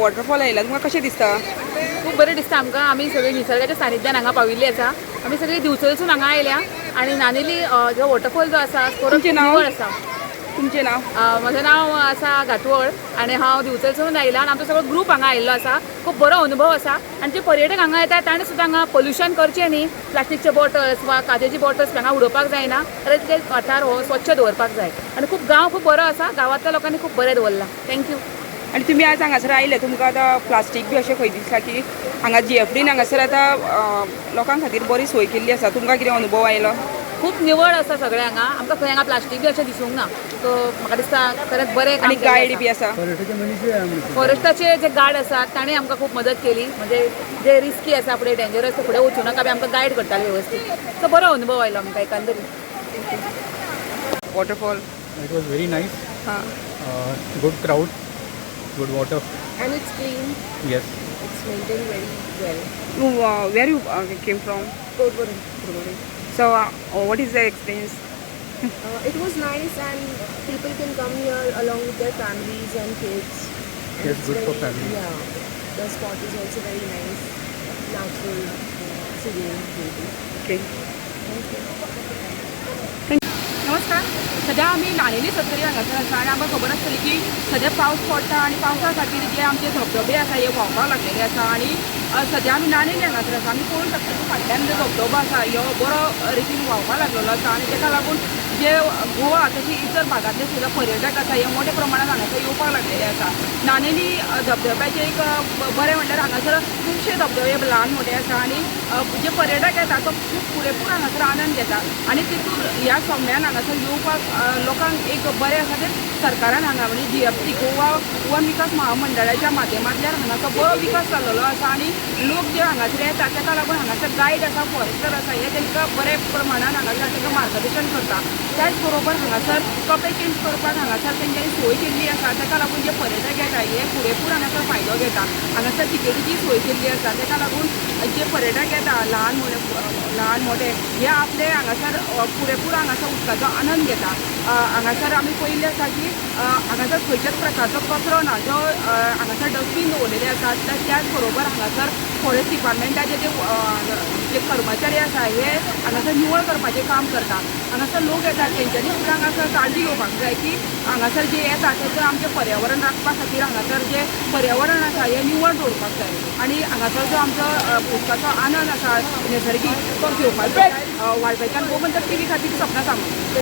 वॉटरफॉल आयला तुमकां कशें दिसता? खूप बरें दिसता आमकां. आमी सगळे निसर्गाच्या सानिध्यान हांगा पाविल्ली आसा. आमी सगळी दिवचलसून हांगा आयल्या आणि नानेली जो वॉटरफॉल जो आसा तुमचें नांव आसा. तुमचें नांव? म्हजें नांव आसा घाटवळ आणि हांव दिवचलसून आयला आनी आमचो सगळो ग्रूप हांगा आयिल्लो आसा. खूब बरो अनुभव आसा आनी जे पर्यटक हांगा येतात ताणें सुद्दां हांगा पोल्युशन करचें न्ही. प्लास्टीकचे बॉटल्स वा काचेची बॉटल्स हांगा उडोवपाक जायना. ते वाठार हो स्वच्छ दवरपाक जाय आनी खूब गांव खूब बरो आसा. गांवांतल्या लोकांनी खूब बरें दवरला. थँक्यू. आणि तुम्ही आज हांगासर आयले तुमकां आतां प्लास्टीक बी अशें खंय दिसता की हांगा GFDन हांगासर आतां लोकां खातीर बरी सोय केल्ली आसा? तुमकां कितें अनुभव आयलो? खूब निवळ आसा सगळें हांगा. आमकां खंय हांगा प्लास्टीक बी अशें दिसूंक ना. सो म्हाका दिसता खरेंच बरें. आनी गायड बी आसा? फॉरेस्टाचे जे गार्ड आसात ताणें आमकां खूब मदत केली. म्हणजे जे रिस्की आसा फुडें डेंजरस फुडें वचूं नाका बी आमकां गायड करताले वेवस्थीत. सो बरो अनुभव आयलो आमकां एकंदरीत. Waterfall It was very nice. हां. Good crowd, good water. And it's clean. Yes. It's maintained very well. Where you came from? Kodvaram. So what is the experience? It was nice, and people can come here along with their families and kids. And Yes, it's good for very- family. Yeah, the spot is also very nice, natural, serene, beauty. Okay. Thank you. नमस्कार. सध्या आमी नानेली सत्तरी हांगासर आसा आनी आमकां खबर आसतली की सध्या पावस पडटा आनी पावसा खातीर जे आमचे धबधबे आसा हे व्हांवपाक लागलेले आसा आनी सध्या आमी नाणेली हांगासर आसा. आमी पळोवंक शकता की फाटल्यान जो धबधबो आसा ह्यो बरो रितीन व्हांवपाक लागलेलो आसा आनी ताका लागून जे गोवा तशी इतर भागांतले सुद्दां पर्यटक आसा हे मोठ्या प्रमाणात हांगासर येवपाक लागलेले आसा. नाणेली धबधब्याचे एक बरें म्हणल्यार हांगासर खुबशे धबधबे ल्हान मोठे आसा आनी जे पर्यटक येता तो खूब पुरेपूर हांगासर आनंद घेता आनी तितून ह्या सोम्यान हांगासर येवपाक लोकांक एक बरें आसा तें सरकारान हांगा म्हणजे GFC गोवा वन विकास महामंडळाच्या माध्यमांतल्यान हांगाचो बरो विकास जाल्लो आसा आनी लोक जे हांगासर येता ताका लागून हांगासर गायड आसा फॉरेस्टर आसा हे तांकां बरे प्रमाणान हांगासर तांकां मार्गदर्शन करता. त्याच बरोबर हांगासर कपडे चेंज करपाक हांगासर तेंच्यांनी सोय केल्ली आसा ताका लागून जे पर्यटक येता हे पुरेपूर हांगासर फायदो घेता. हांगासर तिकेटीची सोय केल्ली आसा ताका लागून जे पर्यटक येता ल्हान मोठे हे आपले हांगासर पुरेपूर हांगासर उदकाचो आनंद घेता. हांगासर आमी पयल्ले आसा की हांगासर खंयच्याच प्रकारचो कचरो ना जो हांगासर डस्टबीन दवरलेले आसात. त्याच बरोबर हांगासर फॉरेस्ट डिपार्टमेंटाचे जे कर्मचारी आसा हे हांगासर निवळ करपाचें काम करता. हांगासर लोक येतात तेंच्यांनी सुद्दां हांगासर काळजी घेवपाक जाय की हांगासर जे येता तें आमचें पर्यावरण राखपा खातीर हांगासर जे पर्यावरण आसा हें निवळ दवरपाक जाय आनी हांगासर जो आमचो उदकाचो आनंद आसा नैसर्गीक तो घेवपाक जाय. वाळपयच्यान गोमंतक TV खातीर सपना सामंत.